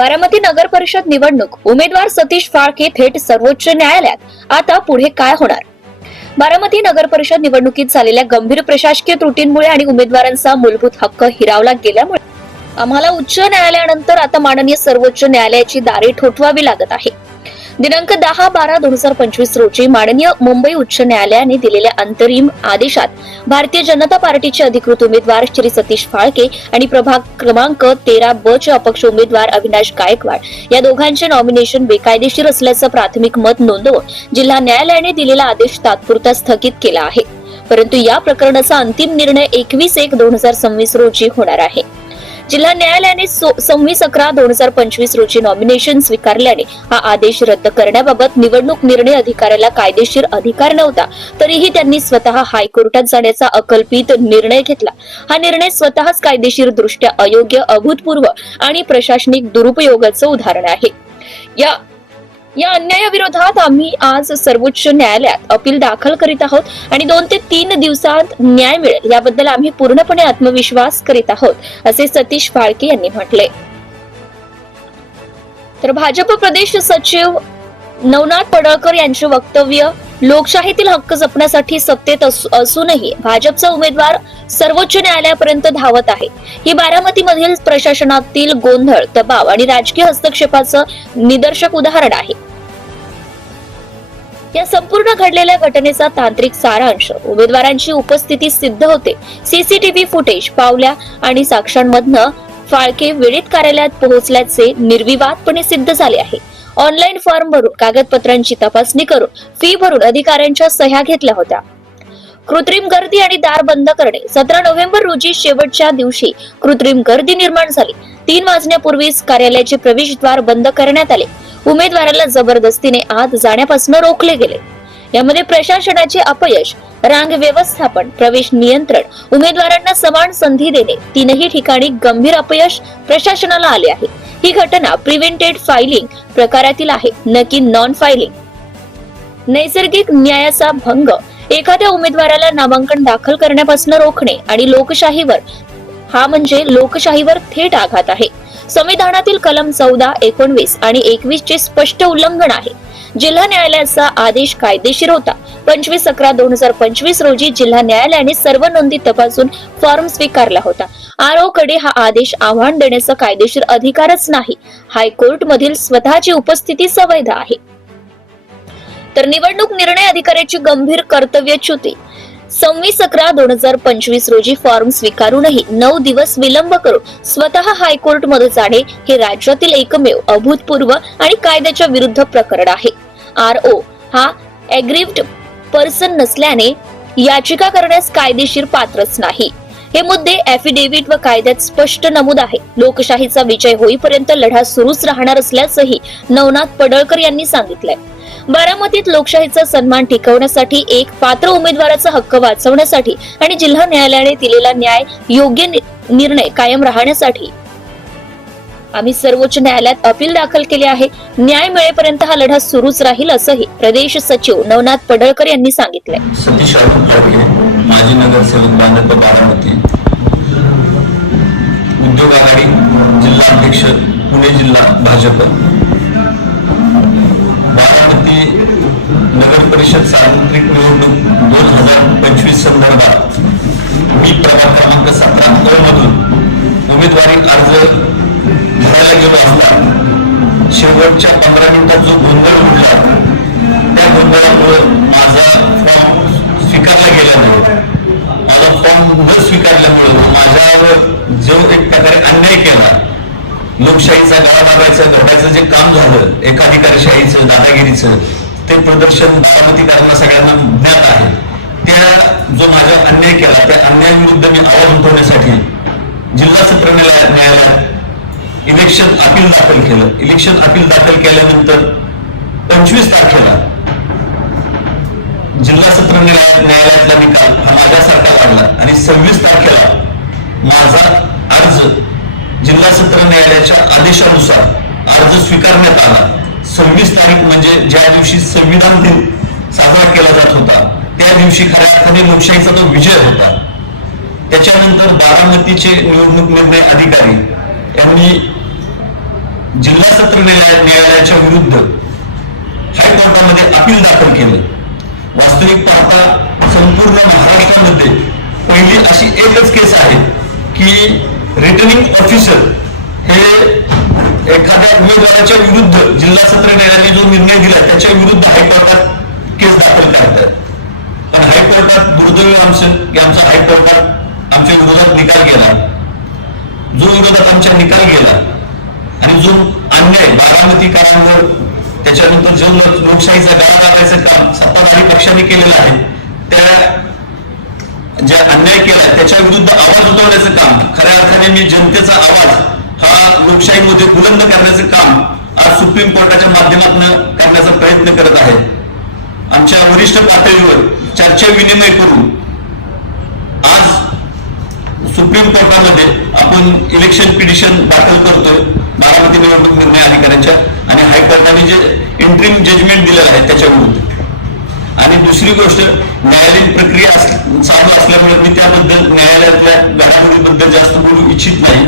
बारामती नगर परिषद निवडणूक उमेदवार सतीश फाळके थेट सर्वोच्च न्यायालयात. आता पुढे काय होणार? बारामती नगर परिषद निवडणुकीत झालेल्या गंभीर प्रशासकीय त्रुटींमुळे आणि उमेदवारांचा मूलभूत हक्क हिरावला गेल्यामुळे आम्हाला उच्च न्यायालयानंतर आता माननीय सर्वोच्च न्यायालयाची दारे ठोठवावी लागत आहे. दिनांक 10/12/2025 रोजी माननीय मुंबई उच्च न्यायालयाने दिलेल्या अंतरिम आदेशात भारतीय जनता पार्टीचे अधिकृत उमेदवार श्री सतीश फाळके आणि प्रभाग क्रमांक 13 चे अपक्ष उमेदवार अविनाश गायकवाड या दोघांचे नॉमिनेशन बेकायदेशीर असल्याचं प्राथमिक मत नोंदवून जिल्हा न्यायालयाने दिलेला आदेश तात्पुरता स्थगित केला आहे. परंतु या प्रकरणाचा अंतिम निर्णय 21/1/2026 रोजी होणार आहे. जिल्हा न्यायालयाने 26/11/2025 रोजी नॉमिनेशन स्वीकारल्याने हा आदेश रद्द करण्याबाबत निवडणूक निर्णय अधिकाऱ्याला कायदेशीर अधिकार नव्हता. तरीही त्यांनी स्वतः हायकोर्टात जाण्याचा अकल्पित निर्णय घेतला. हा निर्णय स्वतःच कायदेशीर दृष्ट्या अयोग्य, अभूतपूर्व आणि प्रशासनिक दुरुपयोगाचं उदाहरण आहे. या अन्यायाविरोधात आम्ही आज सर्वोच्च न्यायालयात अपील दाखल करीत आहोत आणि 2 ते 3 दिवसात न्याय मिळेल याबद्दल आम्ही पूर्णपणे आत्मविश्वास करीत आहोत, असे सतीश फाळके यांनी म्हटले. तर भाजप प्रदेश सचिव नवनाथ पडळकर यांचे वक्तव्य. लोकशाहीतील हक्क जपण्यासाठी सत्तेत असूनही भाजपचा उमेदवार सर्वोच्च न्यायालयापर्यंत धावत आहे. ही बारामतीमधील प्रशासनातील गोंधळ, दबाव आणि राजकीय हस्तक्षेपाचं निदर्शक उदाहरण आहे. या संपूर्ण घडलेल्या घटनेचा तांत्रिक सारांश उमेदवारांची उपस्थिती सिद्ध होते. सीसीटीव्ही फुटेज, पावल्या आणि साक्ष्यांमधनं फाळके वेळेत कार्यालयात पोहोचल्याचे निर्विवादपणे सिद्ध झाले आहे. ऑनलाईन फॉर्म भरून, कागदपत्रांची तपासणी करून, फी भरून अधिकाऱ्यांच्या सह्या घेतल्या होत्या. कृत्रिम गर्दी आणि दार बंद करणे. 17 नोव्हेंबर रोजी शेवटच्या दिवशी कृत्रिम गर्दी निर्माण झाली. 3 वाजण्यापूर्वीच कार्यालयाचे प्रवेशद्वार बंद करण्यात आले. उमेदवाराला जबरदस्तीने आत जाण्यापासून रोखले गेले. यामध्ये प्रशासनाचे अपयश, रांग व्यवस्थापन, प्रवेश नियंत्रण, उमेदवारांना समान संधी देणे, 3ही ठिकाणी गंभीर अपयश प्रशासनाला आले आहे. ही घटना प्रिव्हेंटेड फायलिंग प्रकारातील आहे, न की नॉन फायलिंग. नैसर्गिक न्यायाचा भंग. एखाद्या उमेदवाराला नामांकन दाखल करण्यापासून रोखणे आणि लोकशाहीवर थेट आघात आहे. संविधानातील कलम 14, 19 आणि 21 चे स्पष्ट उल्लंघन आहे. जिल्हा न्यायालयाचा आदेश कायदेशीर होता. 25/11/2025 रोजी जिल्हा न्यायालयाने सर्व नोंदी तपासून फॉर्म स्वीकारला होता. आरओ कडे हा आदेश आव्हान देण्याचा कायदेशीर अधिकारच नाही. हायकोर्ट मधील स्वतःची उपस्थिती अवैध आहे. तर निवडणूक निर्णय अधिकाऱ्याची गंभीर कर्तव्यच्युती. 26/11/2025 रोजी फॉर्म स्वीकारूनही 9 दिवस विलंब करून स्वतः हायकोर्ट मध्ये जाणे हे राज्यातील एकमेव अभूतपूर्व आणि कायद्याच्या विरुद्ध प्रकरण आहे. आरओ हा एग्रीव्ड पर्सन नसल्याने याचिका करण्यास कायदेशीर पात्रच नाही. हे मुद्दे ऍफिडेव्हिट व कायद्यात स्पष्ट नमूद आहे. लोकशाहीचा विजय होईपर्यंत लढा सुरूच राहणार असल्याचंही नवनाथ पडळकर यांनी सांगितलंय. बारामतीत लोकशाहीचा सन्मान टिकवण्यासाठी, एक पात्र उमेदवाराचा हक्क वाचवण्यासाठी आणि जिल्हा न्यायालयाने दिलेला न्याय योग्य निर्णय कायम राहण्यासाठी आम्ही सर्वोच्च न्यायालयात अपील दाखल केले आहे. न्याय मिळेपर्यंत हा लढा सुरूच राहील, असंही प्रदेश सचिव नवनाथ पडळकर यांनी सांगितलंय. सतीश फाळके, माजी नगरसेवक भाजप बारामती, उद्योग आघाडी जिल्हाध्यक्ष पुणे जिल्हा भाजप. बारामती नगर परिषद सार्वत्रिक निवडणूक 2025 संदर्भात मी प्रभाग क्रमांक 17 मधून उमेदवारी अर्ज भरायला गेलो असता शेवटच्या 15 मिनिटात जो गोंधळ उडला, त्या गोंधळामुळे माझा फॉर्म स्वीकारला गेला नाही. माझा फॉर्म न स्वीकारल्यामुळे माझ्यावर जो एक प्रकारे अन्याय केला, लोकशाहीचा गाळा घडायचं जे काम झालं, एकाधिकारशाहीचं, दादागिरीचं, ते प्रदर्शन बारामतीकरांना सगळ्यांना ज्ञात आहे. त्या जो माझा अन्याय केला, त्या अन्यायाविरुद्ध मी आवाज उठवण्यासाठी जिल्हा सत्र न्यायालयात इलेक्शन अपील दाखल केलं. इलेक्शन अपील दाखल केल्यानंतर 25 तारखेला जिल्हा सत्र न्यायालयातला निकाल हा माझ्यासारखा लागला आणि 26 तारखेला माझा अर्ज जिल्हा सत्र न्यायालयाच्या आदेशानुसार अर्ज स्वीकारण्यात आला. 26 तारीख म्हणजे ज्या दिवशी संविधान दिन साजरा केला जात होता, त्या दिवशी खऱ्या अर्थाने लोकशाहीचा तो विजय होता. त्याच्यानंतर बारामतीचे निवडणूक निर्णय अधिकारी यांनी जिल्हा सत्र न्यायालयाच्या विरुद्ध हायकोर्टामध्ये अपील दाखल केलं. वास्तविक पाहता संपूर्ण महाराष्ट्रामध्ये पहिली अशी एकच केस आहे की रिटर्निंग ऑफिसर हे एखाद्या उमेदवाराच्या विरुद्ध जिल्हा सत्र न्यायालयाने जो निर्णय दिला त्याच्या विरुद्ध हायकोर्टात केस दाखल करतात. पण हायकोर्टात दुर्दैव आमचं की आमचा हायकोर्टात आमच्या विरोधात निकाल गेला. जो विरोधात आमच्या निकाल गेला आणि जो अन्याय बारामतीकरांवर त्याच्यानंतर जो लोकशाहीचा गाळा घालायचं काम सत्ताधारी पक्षाने केलेलं आहे त्या ज्या अन्याय केला त्याच्या विरुद्ध आवाज उठवण्याचं काम खऱ्या अर्थाने मी जनतेचा आवाज हा लोकशाहीमध्ये बुलंद करण्याचं काम आज सुप्रीम कोर्टाच्या माध्यमातून करण्याचा प्रयत्न करत आहे. आमच्या वरिष्ठ पातळीवर चर्चा विनिमय करून आज सुप्रीम कोर्टामध्ये आपण इलेक्शन पिटिशन दाखल करतोय बारामती निवडणूक निर्णय अधिकाऱ्यांच्या आणि हायकोर्टाने जे इंटरिम जजमेंट दिलेलं आहे त्याच्या विरुद्ध. आणि दुसरी गोष्ट न्यायालयीन प्रक्रिया चालू असल्यामुळे मी त्याबद्दल न्यायालयातल्या घडामोडीबद्दल जास्त बोलू इच्छित नाही.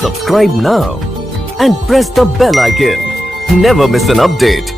Subscribe now and press the bell icon. Never miss an update.